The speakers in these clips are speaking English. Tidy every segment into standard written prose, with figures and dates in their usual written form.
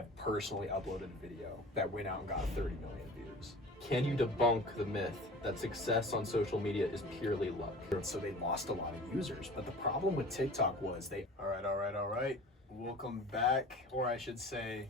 have personally uploaded a video that went out and got 30 million views. Can you debunk the myth that success on social media is purely luck? So they lost a lot of users. But the problem with TikTok was they... All right. Welcome back, or I should say...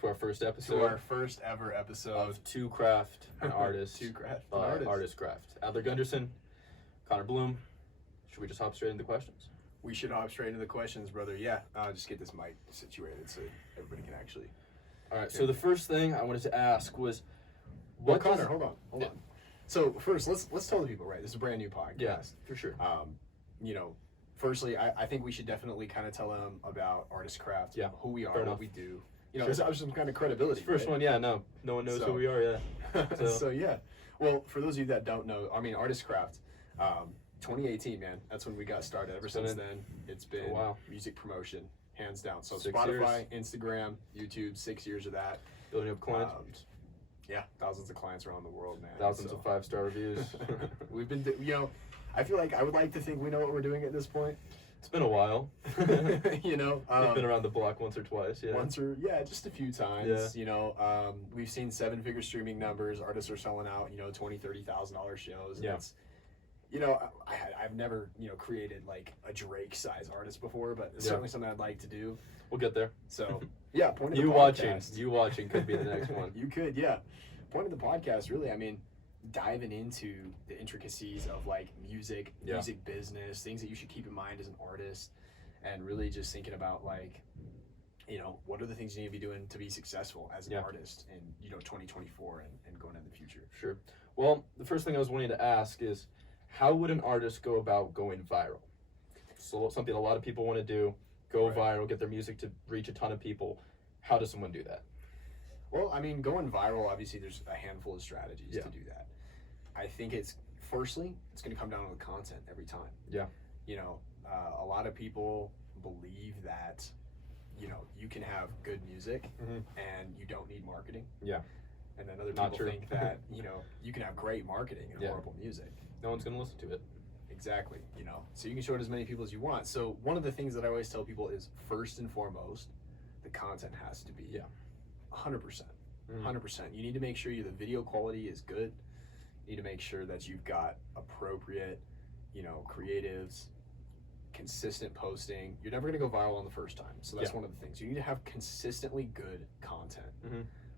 To our first episode. To our first ever episode. Of Two Craft and Artists. Two Craft and Artists. ArtistKraft. Adler Gunderson, Connor Bloom. Should we just hop straight into questions? We should hop straight into the questions, brother. Yeah, just get this mic situated so everybody can actually... All right, so the first thing I wanted to ask was... Connor, hold on. So first, let's tell the people, right? This is a brand new podcast. Yeah, for sure. Firstly, I think we should definitely kind of tell them about ArtistKraft, who we are, what we do. There's some kind of credibility. First one, no one knows who we are, yeah. So yeah, well, for those of you that don't know, I mean, ArtistKraft, 2018, man, that's when we got started. Ever since then, it's been music promotion, hands down. So 6 Spotify, years. Instagram, YouTube, 6 years of that. Building up clients. Yeah, thousands of clients around the world, man. Thousands of 5-star reviews. We've been, I feel like I would like to think we know what we're doing at this point. It's been a while. We've been around the block once or twice, just a few times. Yeah. We've seen 7-figure streaming numbers. Artists are selling out, $20,000-$30,000 shows. Yeah. I've never, created like a Drake size artist before, but it's certainly something I'd like to do. We'll get there. So yeah, point of you the podcast. You watching could be the next one. You could, yeah. Point of the podcast, really, I mean, diving into the intricacies of like music business, things that you should keep in mind as an artist, and really just thinking about like, what are the things you need to be doing to be successful as an artist in 2024 and going into the future. Sure. Well, the first thing I was wanting to ask is, how would an artist go about going viral? So something a lot of people want to do, go viral, get their music to reach a ton of people. How does someone do that? Well, I mean, going viral, obviously there's a handful of strategies to do that. I think firstly, it's going to come down to the content every time. Yeah. A lot of people believe that, you can have good music and you don't need marketing. Yeah. And then other people think that, you can have great marketing and horrible music. No one's going to listen to it. Exactly. So you can show it as many people as you want. So one of the things that I always tell people is, first and foremost, the content has to be 100%. 100%. You need to make sure the video quality is good. You need to make sure that you've got appropriate, creatives, consistent posting. You're never going to go viral on the first time. So that's one of the things. You need to have consistently good content,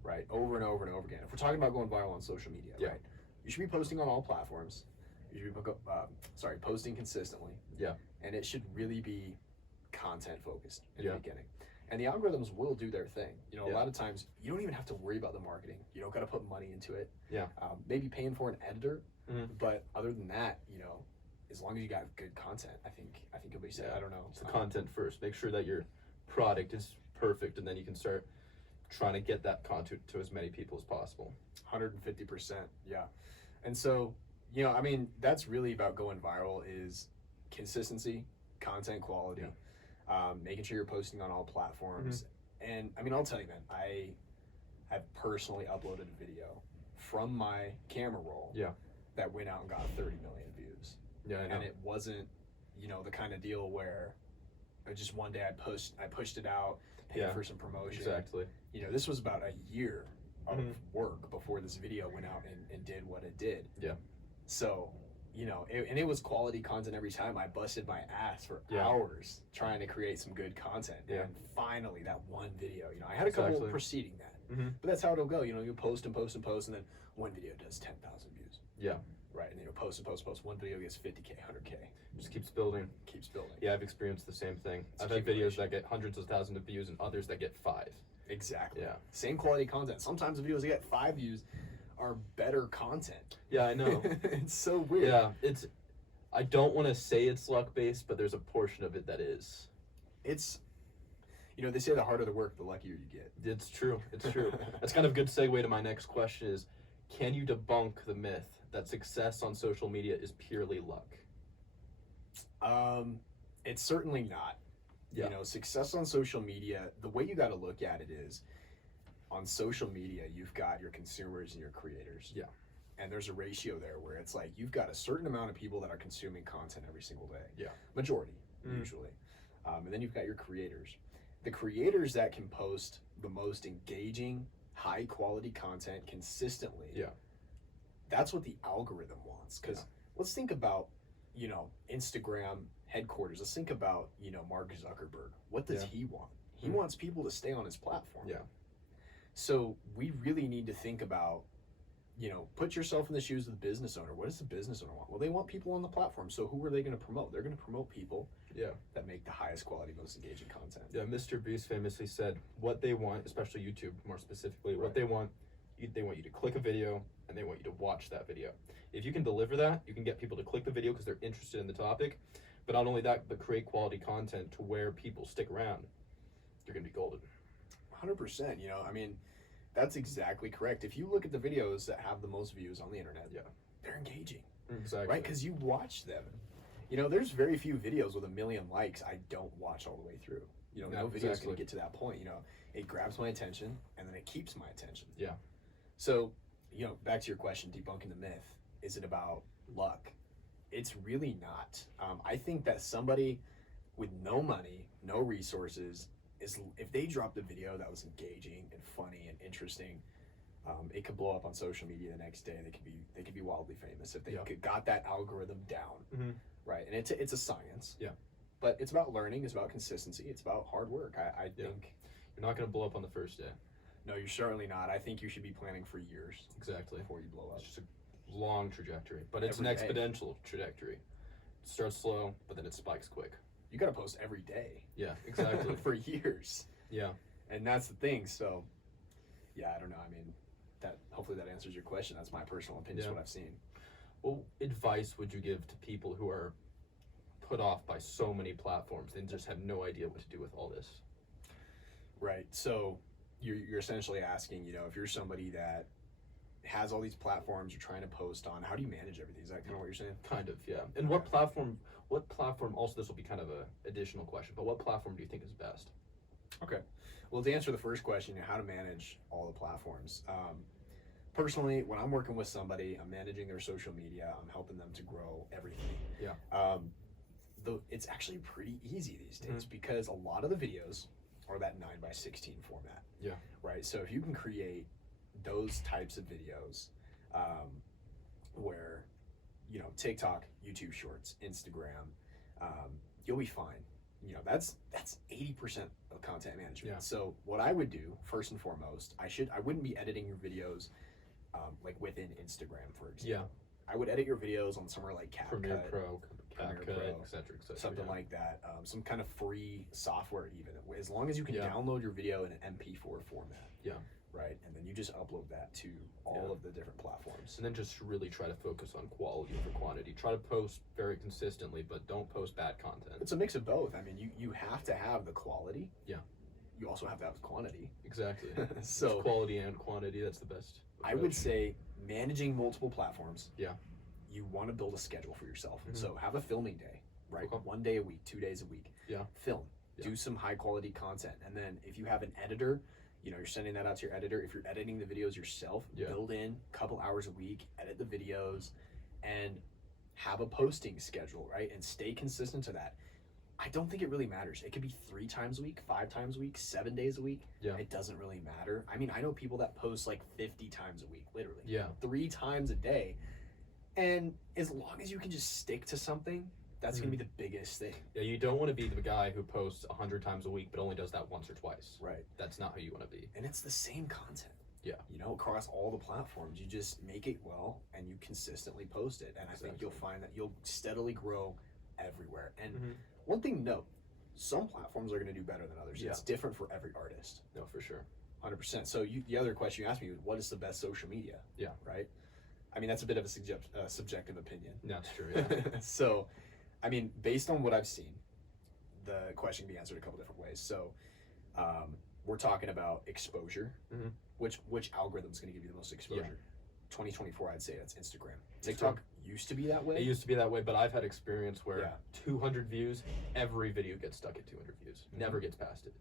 right? Over and over and over again. If we're talking about going viral on social media, right? You should be posting on all platforms. You should be posting consistently. Yeah. And it should really be content focused in the beginning. And the algorithms will do their thing. A lot of times you don't even have to worry about the marketing. You don't got to put money into it. Yeah. Maybe paying for an editor, but other than that, as long as you got good content, I think you'll be set. I don't know. It's the content first. Make sure that your product is perfect, and then you can start trying to get that content to as many people as possible. 150%. Yeah. And so, I mean, that's really about going viral, is consistency, content quality, making sure you're posting on all platforms. And I mean, I'll tell you, man, I have personally uploaded a video from my camera roll that went out and got 30 million views. Yeah, I know. And it wasn't, the kind of deal where just one day I pushed it out, paid for some promotion. Exactly. This was about a year of work before this video went out and did what it did. Yeah. So, and it was quality content every time. I busted my ass for hours trying to create some good content. Yeah. And finally, that one video, I had a couple preceding that. But that's how it'll go. You post and post and post, and then one video does 10,000 views. Yeah. Right. And then post and post and post. One video gets 50K, 100K. Just keeps building. Keeps building. Yeah, I've experienced the same thing. I've had videos that get hundreds of thousands of views and others that get 5. Exactly. Yeah. Same quality content. Sometimes the videos that get 5 views are better content. Yeah, I know. It's so weird. Yeah, I don't want to say it's luck-based, but there's a portion of it that is. It's, they say the harder the work, the luckier you get. It's true. It's true. That's kind of a good segue to my next question is, can you debunk the myth that success on social media is purely luck? It's certainly not. Yeah. Success on social media, the way you got to look at it is, on social media, you've got your consumers and your creators. Yeah. And there's a ratio there where it's like you've got a certain amount of people that are consuming content every single day. Yeah. Majority, usually. And then you've got your creators. the creators that can post the most engaging, high quality content consistently, that's what the algorithm wants. Because let's think about, you know, Instagram headquarters. Let's think about, you know, Mark Zuckerberg. What does he want? He wants people to stay on his platform. So we really need to think about, you know, put yourself in the shoes of the business owner. What does the business owner want? Well, they want people on the platform. So who are they going to promote? They're going to promote people that make the highest quality, most engaging content. Yeah, Mr. Beast famously said what they want, especially YouTube more specifically, what they want you to click a video and they want you to watch that video. If you can deliver that, you can get people to click the video because they're interested in the topic. But not only that, but create quality content to where people stick around. You're going to be golden. 100%. You know, I mean, that's exactly correct. If you look at the videos that have the most views on the internet, they're engaging. Exactly. Right? Because you watch them. You know, there's very few videos with 1 million likes I don't watch all the way through. You know, no video's going to get to that point. You know, it grabs my attention and then it keeps my attention. Yeah. So, you know, back to your question, debunking the myth. Is it about luck? It's really not. I think that somebody with no money, no resources, if they dropped a video that was engaging and funny and interesting, it could blow up on social media the next day. They could be wildly famous if they got that algorithm down, right? And it's a science. But it's about learning. It's about consistency. It's about hard work. I think you're not going to blow up on the first day. No, you're certainly not. I think you should be planning for years. Exactly. Before you blow up. It's just a long trajectory, but it's an exponential trajectory. It starts slow, but then it spikes quick. You got to post every day. Yeah, exactly. For years. Yeah. And that's the thing. So, yeah, I don't know. I mean, hopefully that answers your question. That's my personal opinion. What I've seen. What advice would you give to people who are put off by so many platforms and just have no idea what to do with all this? Right. So you're essentially asking, you know, if you're somebody that has all these platforms you're trying to post on, how do you manage everything? Is that kind of what you're saying? Kind of, yeah. And what platform, also this will be kind of a additional question, but what platform do you think is best? Okay. Well, to answer the first question, how to manage all the platforms. Personally, when I'm working with somebody, I'm managing their social media, I'm helping them to grow everything. Yeah. It's actually pretty easy these days because a lot of the videos are that 9:16 format. Yeah. Right. So if you can create those types of videos, where, you know, TikTok, YouTube Shorts, Instagram, you'll be fine. You know, that's 80% of content management. Yeah. So what I would do first and foremost, I wouldn't be editing your videos like within Instagram, for example. Yeah. I would edit your videos on somewhere like CapCut, Premiere Pro, et cetera, something like that. Some kind of free software, even as long as you can download your video in an MP4 format. Yeah. Right, and then you just upload that to all of the different platforms. And then just really try to focus on quality over quantity. Try to post very consistently, but don't post bad content. It's a mix of both. I mean, you have to have the quality. Yeah. You also have to have the quantity. Exactly. So it's quality and quantity, that's the best approach. I would say managing multiple platforms. Yeah. You want to build a schedule for yourself. So have a filming day, right? Okay. 1 day a week, 2 days a week. Yeah. Film. Yeah. Do some high quality content. And then if you have an editor, you know, you're sending that out to your editor. If you're editing the videos yourself, build in a couple hours a week, edit the videos, and have a posting schedule, right? And stay consistent to that. I don't think it really matters. It could be 3 times a week, 5 times a week, 7 days a week. Yeah. It doesn't really matter. I mean, I know people that post like 50 times a week, literally. Yeah. 3 times a day. And as long as you can just stick to something, that's going to be the biggest thing. Yeah, you don't want to be the guy who posts 100 times a week but only does that once or twice. Right. That's not who you want to be. And it's the same content. Yeah. You know, across all the platforms. You just make it well and you consistently post it. And I think you'll find that you'll steadily grow everywhere. And one thing to note, some platforms are going to do better than others. Yeah. It's different for every artist. No, for sure. 100%. So the other question you asked me was, what is the best social media? Yeah. Right? I mean, that's a bit of a subjective opinion. That's true, yeah. So, I mean, based on what I've seen, the question can be answered a couple different ways. So, we're talking about exposure. Which algorithm is going to give you the most exposure? Yeah. 2024, I'd say that's Instagram. TikTok used to be that way. It used to be that way, but I've had experience where 200 views, every video gets stuck at 200 views. Never gets past it.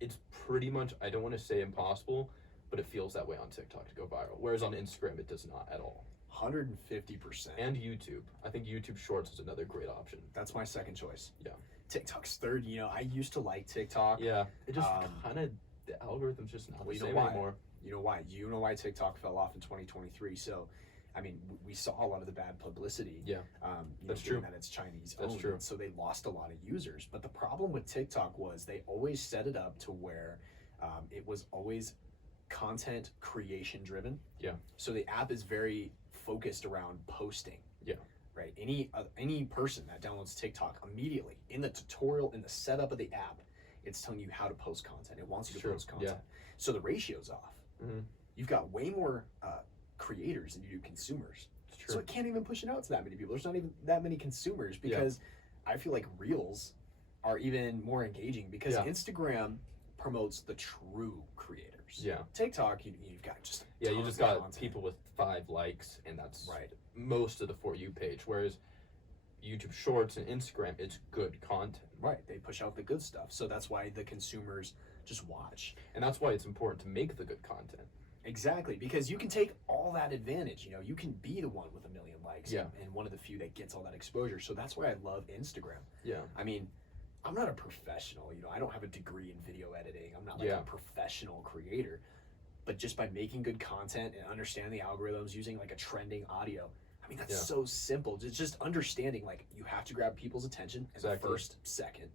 It's pretty much, I don't want to say impossible, but it feels that way on TikTok to go viral. Whereas on Instagram, it does not at all. 150%. And YouTube. I think YouTube Shorts is another great option. That's my second choice. Yeah. TikTok's third. You know, I used to like TikTok. Yeah, it just Um, kind of, the algorithm's just not Well, the you know same why? anymore. You know why? You know why TikTok fell off in 2023? So, I mean, we saw a lot of the bad publicity. Yeah, That's true. That it's Chinese That's owned, true. and so they lost a lot of users. But the problem with TikTok was they always set it up to where it was always content creation driven. Yeah. So the app is very focused around posting. Yeah. Right. Any person that downloads TikTok immediately in the tutorial, in the setup of the app, it's telling you how to post content. It wants you to post content. Yeah. So the ratio's off. Mm-hmm. You've got way more creators than you do consumers. It's true. So it can't even push it out to that many people. There's not even that many consumers because I feel like Reels are even more engaging because Instagram promotes the true creators. Yeah. TikTok, you've got just you tons just of got content. people with 5 likes, and that's Right. most of the For You page. Whereas YouTube Shorts and Instagram, it's good content. Right. They push out the good stuff. So that's why the consumers just watch. And that's why it's important to make the good content. Exactly, because you can take all that advantage. You know, you can be the one with 1 million likes Yeah. and one of the few that gets all that exposure. So that's why I love Instagram. Yeah. I mean, I'm not a professional, you know, I don't have a degree in video editing. I'm not like a professional creator. But just by making good content and understanding the algorithms, using like a trending audio, I mean, that's so simple. Just understanding, like, you have to grab people's attention in the first second,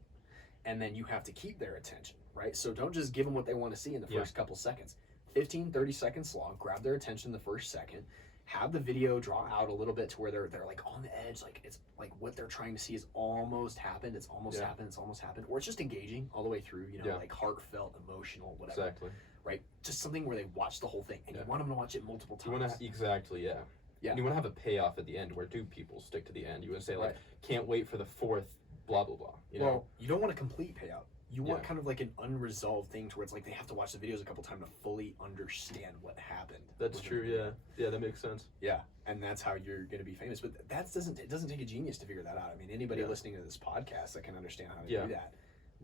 and then you have to keep their attention, right? So don't just give them what they want to see in the first couple seconds. 15, 30 seconds long, grab their attention the first second, have the video draw out a little bit to where they're like on the edge, like it's like what they're trying to see is almost happened, it's almost happened, it's almost happened, or it's just engaging all the way through, you know, like heartfelt, emotional, whatever. Exactly. Right? Just something where they watch the whole thing, and you want them to watch it multiple times. You want to, exactly, yeah. And you want to have a payoff at the end. Where do people stick to the end? You want to say, like, can't wait for the 4th, blah, blah, blah. You know? You don't want a complete payout. You want kind of like an unresolved thing to where it's like they have to watch the videos a couple times to fully understand what happened. That's true, yeah. Yeah, that makes sense. Yeah, and that's how you're going to be famous. But it doesn't take a genius to figure that out. I mean, anybody listening to this podcast that can understand how to do that.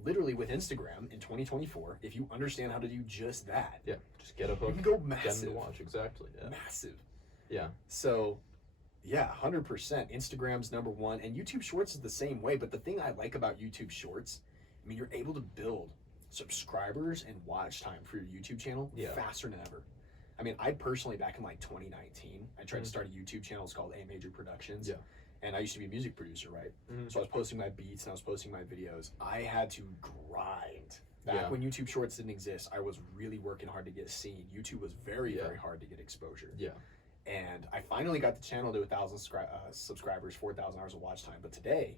Literally with Instagram in 2024, if you understand how to do just that, just get a hook, you can go get massive. them to watch, exactly. Yeah. Massive. Yeah. So, yeah, 100%. Instagram's number one, and YouTube Shorts is the same way. But the thing I like about YouTube Shorts, I mean, you're able to build subscribers and watch time for your YouTube channel faster than ever. I mean, I personally, back in like 2019, I tried to start a YouTube channel. It's called A Major Productions. Yeah. And I used to be a music producer, right? So I was posting my beats and I was posting my videos. I had to grind. Back when YouTube Shorts didn't exist, I was really working hard to get seen. YouTube was very, very hard to get exposure. Yeah. And I finally got the channel to 1,000 subscribers, 4,000 hours of watch time. But today,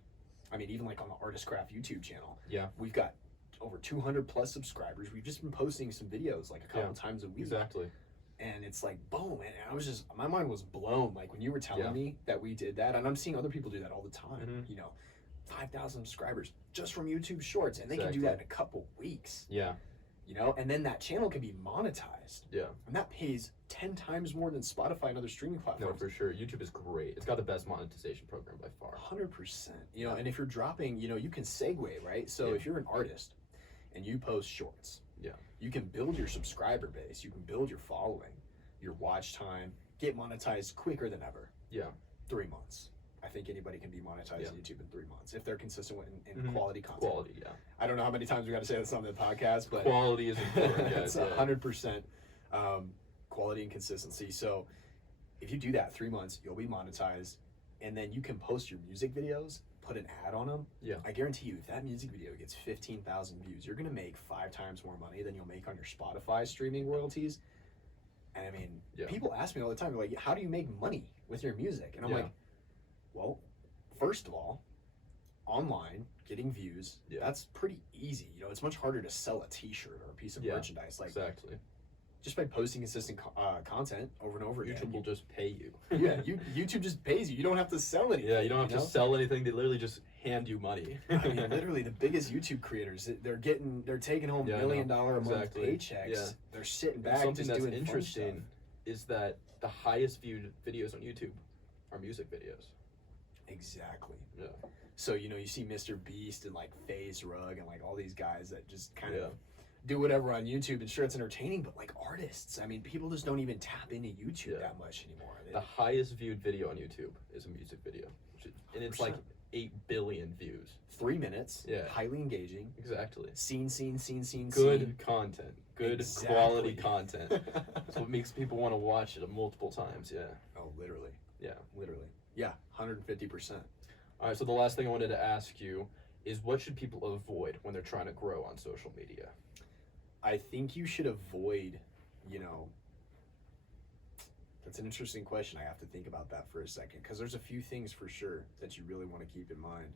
I mean, even like on the ArtistKraft YouTube channel, we've got over 200 plus subscribers. We've just been posting some videos like a couple times a week. Exactly. And it's like, boom, and I was just, my mind was blown. Like when you were telling me that we did that, and I'm seeing other people do that all the time, you know, 5,000 subscribers just from YouTube Shorts, and they can do that in a couple weeks. Yeah. You know, and then that channel can be monetized. Yeah. And that pays 10 times more than Spotify and other streaming platforms. No, for sure. YouTube is great. It's got the best monetization program by far. 100%. You know, and if you're dropping, you know, you can segue, right? So if you're an artist and you post shorts, you can build your subscriber base, you can build your following, your watch time, get monetized quicker than ever. Yeah. 3 months. I think anybody can be monetized on YouTube in 3 months if they're consistent with in quality content. Quality, yeah. I don't know how many times we got to say this on the podcast, but quality is important. It's 100% quality and consistency. So if you do that 3 months, you'll be monetized, and then you can post your music videos, put an ad on them. Yeah. I guarantee you, if that music video gets 15,000 views, you're gonna make 5 times more money than you'll make on your Spotify streaming royalties. And I mean, people ask me all the time, they're like, how do you make money with your music? And I'm like, well, first of all, online, getting views, that's pretty easy. You know, it's much harder to sell a t-shirt or a piece of merchandise. Like, exactly. Just by posting consistent content over and over again. YouTube will just pay you. YouTube just pays you. You don't have to sell anything. Yeah, you don't have to sell anything. They literally just hand you money. I mean, literally, the biggest YouTube creators, they're taking home $1 million a month paychecks. Yeah. They're sitting back. Something just that's doing interesting is that the highest viewed videos on YouTube are music videos. Exactly. Yeah. So, you know, you see Mr. Beast and like FaZe Rug and like all these guys that just kind of do whatever on YouTube, and sure, it's entertaining, but like artists, I mean, people just don't even tap into YouTube that much anymore. The highest viewed video on YouTube is a music video, and it's like 8 billion views. 3 minutes. Yeah. Highly engaging. Exactly. Scene. Good content. Good Exactly. quality content. That's what makes people want to watch it multiple times. Yeah. Oh, literally. Yeah. Literally. Yeah, 150%. All right. So the last thing I wanted to ask you is, what should people avoid when they're trying to grow on social media? I think you should avoid, you know, that's an interesting question. I have to think about that for a second, because there's a few things for sure that you really want to keep in mind.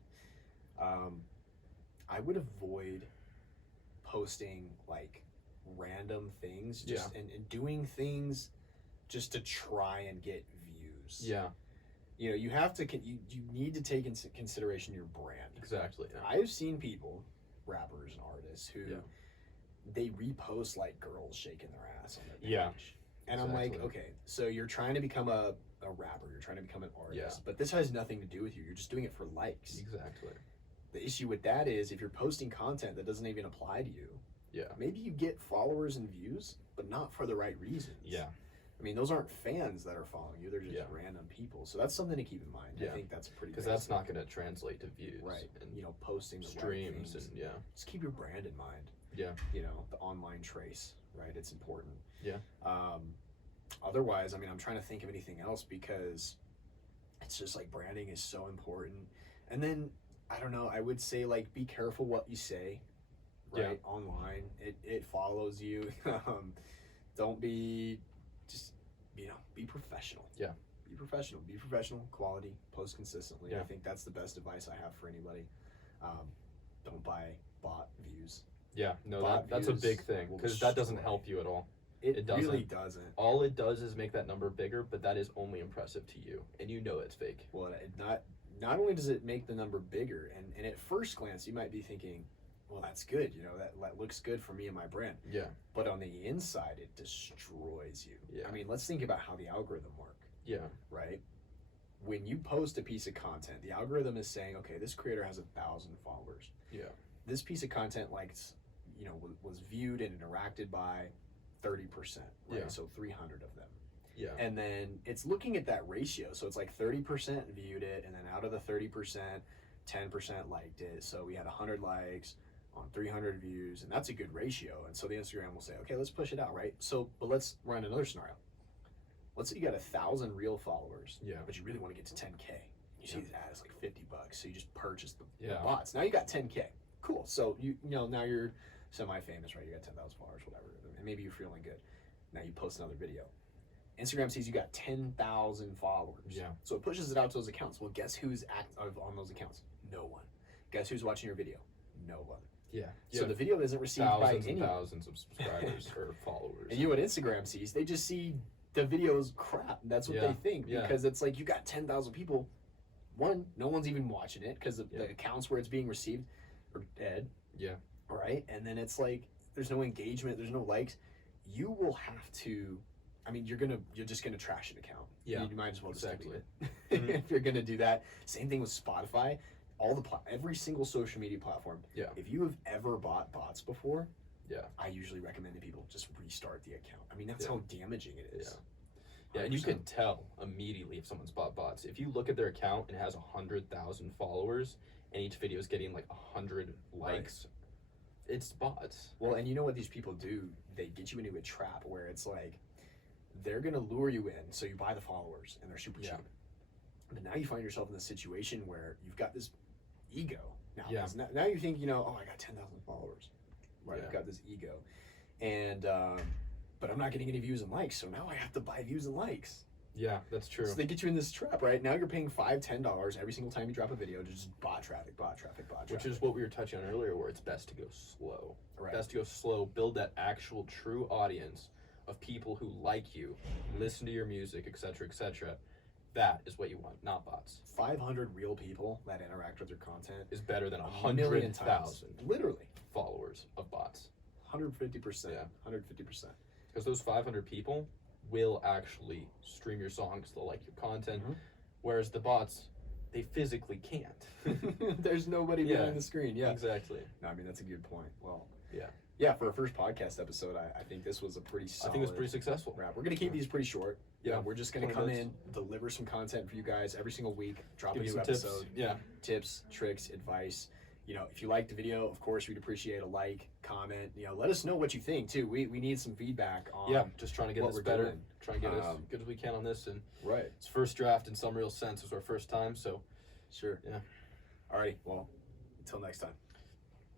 I would avoid posting like random things, just and doing things just to try and get views. Yeah. You know, you have to you need to take into consideration your brand. Exactly. Yeah. I've seen people, rappers and artists, who they repost like girls shaking their ass on their page. Yeah. And I'm like, okay, so you're trying to become a rapper, you're trying to become an artist, but this has nothing to do with you. You're just doing it for likes. Exactly. The issue with that is, if you're posting content that doesn't even apply to you, maybe you get followers and views, but not for the right reasons. Yeah. I mean, those aren't fans that are following you; they're just random people. So that's something to keep in mind. I think that's pretty. Because that's not going to translate to views, right? And you know, posting the streams right things, and just keep your brand in mind. Yeah. You know, the online trace, right? It's important. Yeah. Otherwise, I mean, I'm trying to think of anything else, because it's just like branding is so important. And then I don't know, I would say, like, be careful what you say, right? Online. It follows you. Don't be, just, you know, be professional. Yeah. Be professional, quality, post consistently. Yeah. I think that's the best advice I have for anybody. Don't buy bot views. Yeah, no, that's a big thing, because that doesn't help you at all. It doesn't. Really doesn't. All it does is make that number bigger, but that is only impressive to you, and you know it's fake. Well, not only does it make the number bigger, and at first glance you might be thinking, well, that's good, you know, that looks good for me and my brand. Yeah. But on the inside, it destroys you. Yeah. I mean, let's think about how the algorithm work. Yeah. Right? When you post a piece of content, the algorithm is saying, okay, this creator has 1,000 followers. Yeah. This piece of content, like, you know, was viewed and interacted by 30%, right? Yeah. So 300 of them. Yeah. And then it's looking at that ratio. So it's like 30% viewed it, and then out of the 30%, 10% liked it. So we had 100 likes on 300 views, and that's a good ratio. And so the Instagram will say, okay, let's push it out, right? So, but let's run another scenario. Let's say you got 1,000 real followers, but you really want to get to 10K. You see this ad is like $50, so you just purchase the bots. Now you got 10K. Cool. So you know, now you're semi-famous, right? You got 10,000 followers, whatever, and maybe you're feeling good. Now you post another video. Instagram sees you got 10,000 followers. Yeah. So it pushes it out to those accounts. Well, guess who's active on those accounts? No one. Guess who's watching your video? No one. Yeah. So the video isn't received by anyone. Thousands of subscribers or followers. And you know what Instagram sees? They just see the video's crap. That's what they think, because it's like, you got 10,000 people. One, no one's even watching it, because the accounts where it's being received are dead. Yeah. Right? And then it's like, there's no engagement, there's no likes. You will have to, I mean, you're just gonna trash an account. Yeah. You might as well just delete it. If you're gonna do that. Same thing with Spotify. Every single social media platform. Yeah. If you have ever bought bots before, I usually recommend to people just restart the account. I mean, that's how damaging it is. Yeah, and you can tell immediately if someone's bought bots. If you look at their account and it has 100,000 followers, and each video is getting like 100 likes, it's bots. Well, and you know what these people do? They get you into a trap where it's like, they're gonna lure you in, so you buy the followers, and they're super cheap. But now you find yourself in this situation where you've got this ego. Now you think, you know, oh, I got 10,000 followers, right? I've got this ego, and but I'm not getting any views and likes, so now I have to buy views and likes. Yeah, that's true. So they get you in this trap, right? Now you're paying $5, $10 every single time you drop a video to just bot traffic. Which is what we were touching on earlier, where it's best to go slow. Right. Best to go slow, build that actual true audience of people who like you, listen to your music, etc., etc. That is what you want, not bots. 500 real people that interact with your content is better than 100,000 literally followers of bots. 150%. Yeah. 150%. Because those 500 people will actually stream your songs, they'll like your content, whereas the bots, they physically can't. There's nobody behind the screen. Yeah, exactly. No, I mean, that's a good point. Well, Yeah, for our first podcast episode, I think this was a pretty solid I think it was pretty successful. wrap. We're going to keep these pretty short. Yeah. We're just going to 20 come minutes. in, deliver some content for you guys every single week, drop Give a you new some tips. episode. Yeah. Tips, tricks, advice. If you liked the video, of course, we'd appreciate a like, comment. Let us know what you think, too. We need some feedback on Just trying to get what this we're better. doing. Try and get as good as we can on this. And Right. it's first draft in some real sense. It was our first time, so. Sure. Yeah. All right. Well, until next time.